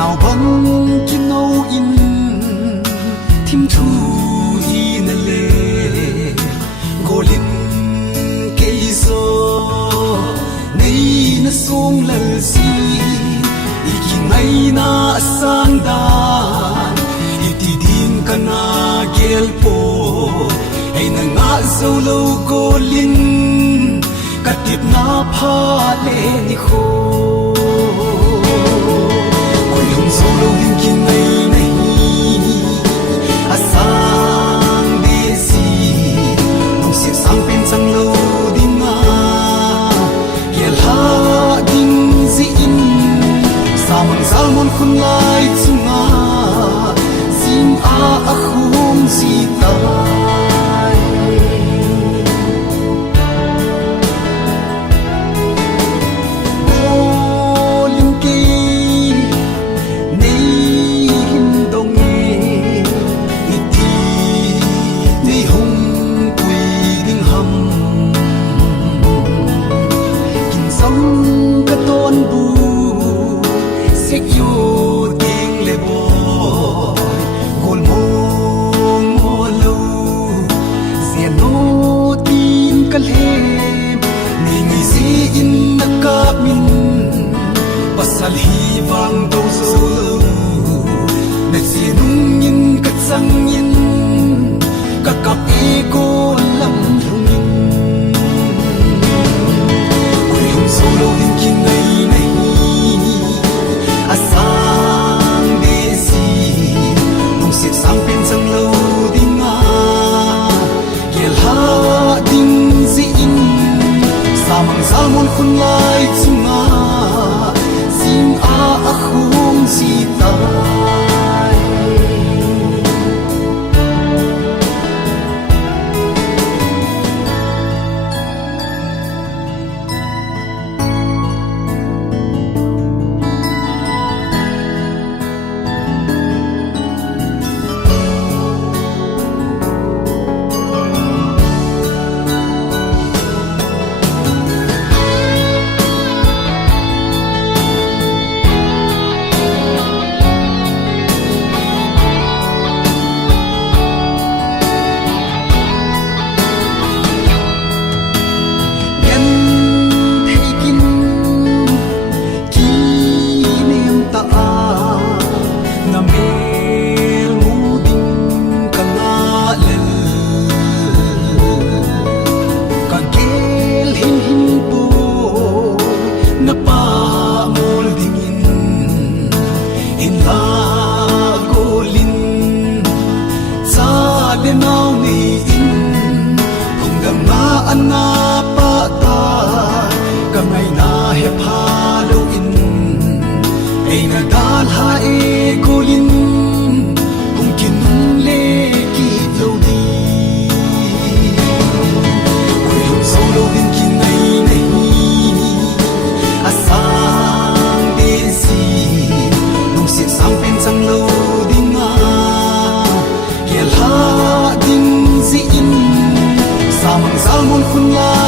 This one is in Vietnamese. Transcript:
nào băng kim nâu in thim thu hi na lệ golin cây gió nay na sung lal si iki ngay na sang dan iti din ka na gelpo ay na nga solo golin katip na phale ni kho solo din kinay nahi asang desi nung siya sang pinsang lo din nga yelha din ziin samang salmon kun lai tsunga sim a akhum sita pasal hivang đâu sâu nét xia nung nhìn cất sang nhìn các cặp ego lắm rung nhìn quê hương sâu lâu đến khi ngày này asang desi nung siết sang bên sang lâu đi nga yelha ding zin samang salmon khun lai tsunga akhum sita na pata kamay na hepalo in ay nadalha e kolin kung kinule kitlaw di kuyong solo din kinay nahi asang desi nung sisang pinsang lo din nga yelha din ziin samang salmon kun la